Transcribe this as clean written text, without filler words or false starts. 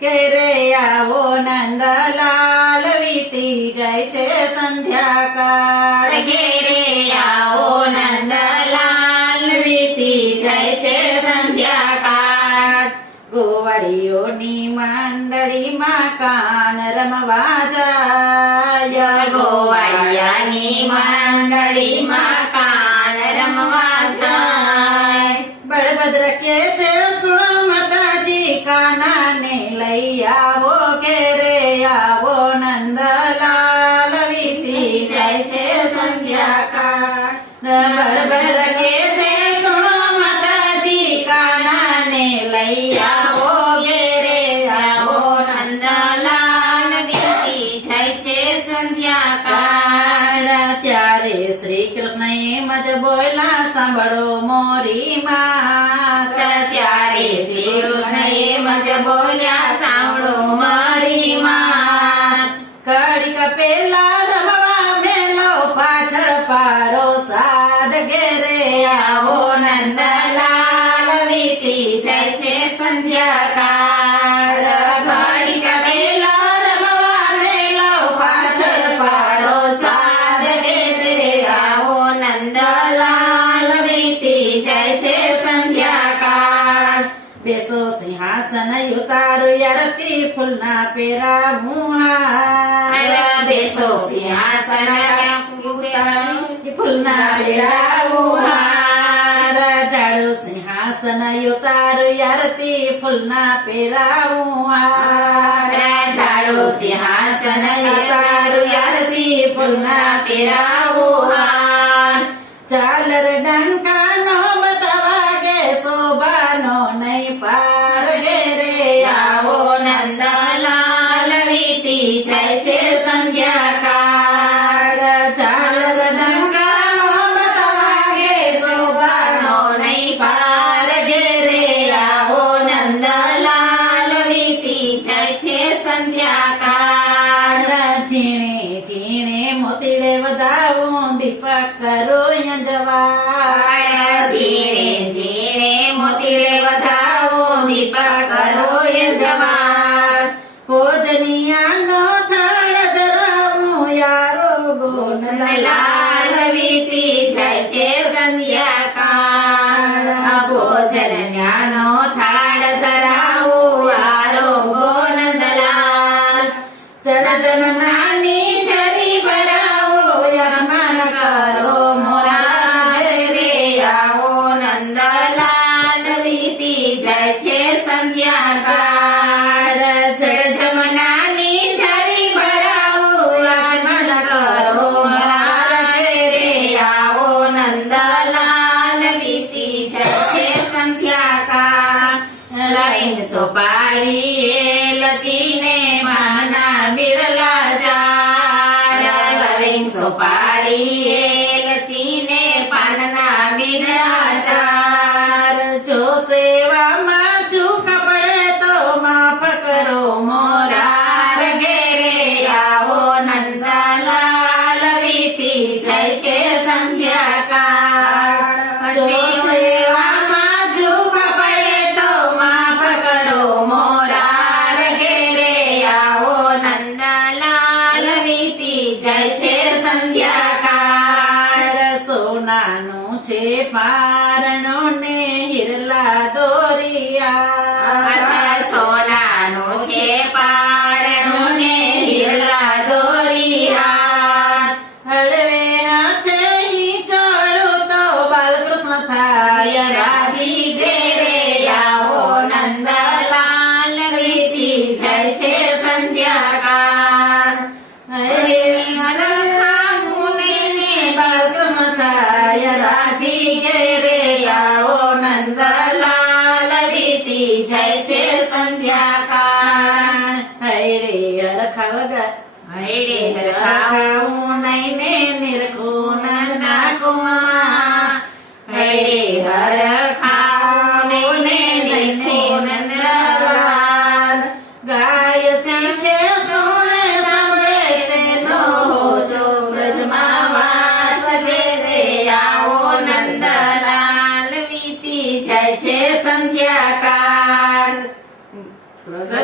ઘેરે આવો નંદલાલ વીતી જાય છે સંધ્યાકાળ. ઘેરે આવો નંદલાલ વીતી જાય છે સંધ્યાકાળ. ગોવાળીઓની મંડળીમાં કાન રમવા જાય. ગોવાળિયાની મંડળીમાં કાન રમવા જાય. બળભદ્ર કે છે સુણો માતાજી કાનાને લઈ આવો. ઘેરે આવો નંદલાલ વીતી જાય છે સંધ્યાકાળ. બળભદ્ર કે છે સુણો માતાજી કાનાને લઈ આવો. ઘેરે આવો નંદલાલ વીતી જાય છે સંધ્યાકાળ. ત્યારે શ્રી કૃષ્ણ એમ જ બોલા સાંભળો મોરી માત. ત્યારે શ્રી કૃષ્ણ એમ જ બોલ્યા સાંભળો મારી માત. કડીક પેલા રમવા મેલો પાછળ પાડો સાદ. ઘેરે આવો નંદલાલ વીતી જાય છે સંધ્યાકાળ. ઘડીક પહેલા રમવા મેલો પાછળ પાડો સાદ. ઘેરે આવો નંદલાલ વીતી જાય છે સંધ્યાકાળ. બેસો સિંહાસન ઉતારું યારતી ફૂલના પેરા મુહાર. બેસો સિંહાસન ફૂલના પેરા મુહાર. ઢાળો સિંહાસન ઉતારું યારતી ફૂલના પેરા મુહાર. ઢાળો સિંહાસન ઉતારું યારતી ફૂલના પેરાવું હાર. ચાલર ડંકાનો બતવાગે શોભાનો નહીં પાર. ઘેરે આવો નંદલાલ વીતી જાય છે સંધ્યાકાળ. ચાલર ડંકાનો બતવાગે શોભાનો નહીં પાર. ઘેરે આવો નંદલાલ વીતી જાય છે સંધ્યાકાળ. ઝીણે ઝીણે મોતીડે વધાવું દીપક કરો અંજવાળ. ધીરે ધીરે મોતીડે વધાવો દીપક કરો જવાળ. ભોજનિયાનો થાળ ધરાવું યારો નંદલાલ વીતી જાય છે સંધ્યાકાળ. ભોજન ન્યાનો થાળ ધરાવો આરોગો નંદલાલ. ચરજન નાની જરી ભરાવો યજમાન કરો મોરા. ઘેરે આવો નંદલાલ વીતી જાય છે સંધ્યાકાળ. જળ જમનાની જરી ભરાવો યજમાન કરો મારા. ઘેરે આવો નંદલાલ વીતી જાય છે સંધ્યાકાળ. લઈને સોપારી એ લચીને માના બિરલા જાય. લઈને સોપારી એ લચીને પાનના બિરલા જાય. જો સેવામાં ચૂક પડે તો માફ કરો મોરા. ઘેરે આવો નંદલાલ વીતી જાય છે સંધ્યાકાળ. જો સેવામાં ઝૂક પડે તો માફ કરો મોરાર. ઘેરે આવો નંદલાલ વીતી જાય છે સંધ્યાકાળ. સોનાનું છે પારણો ને હિરલા દોરિયા. સોનાનું છે પારણું ને હિરલા દોરિયા. હળવે હાથે ચડું તો બાલકૃષ્ણ થાય રાજી. ઘેરે આવો નંદલાલ વીતી જાય છે સંધ્યાકાળ. હરે હર ખાવું ને બાલકૃષ્ણ થાય રાજી. ઘેરે આવો નંદલાલ વીતી જાય છે સંધ્યાકાળ. હૈરે હરખા વગર હરે હર ખાવું નહીં ને નિરખું નંદાકુમાં. હરે હર ખાવું ને નિરખું નંદલાલ. ગાય શીખે સોને સાંભળે તેનો જો બ્રજમાં વાસ. ઘેરે આવો નંદલાલ વીતી જાય છે સંધ્યાકાળ. કૃષ્ણ